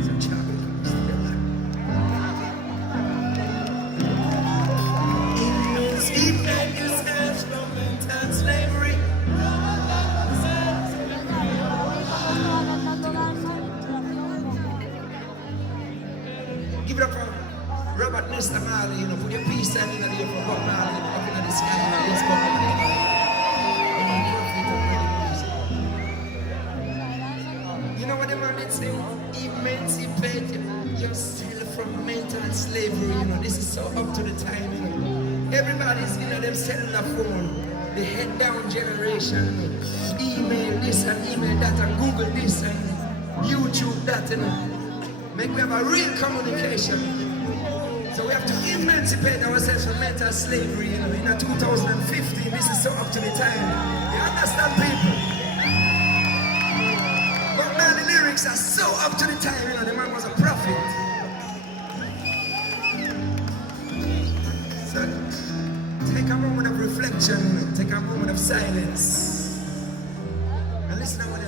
So Charlie comes together. Emancipate yourselves from mental slavery. Give it up for Robert Nesta Marley, you know, put your peace sign in there for Bob Marley, up in the sky, you know, yes, Bob Marley. You know what the man is saying? Emancipate yourself from mental slavery, you know, this is so up to the time, you know. Everybody's, you know, them cellular phone, the head down generation, you know. Email this and email that and Google this and YouTube that, you know. Make we have a real communication. So we have to emancipate ourselves from mental slavery, you know, in 2015. This is so up to the time. You understand, people? But man, the lyrics are so up to the time, you know, the man was a prophet. So take a moment of reflection, take a moment of silence. And listen to what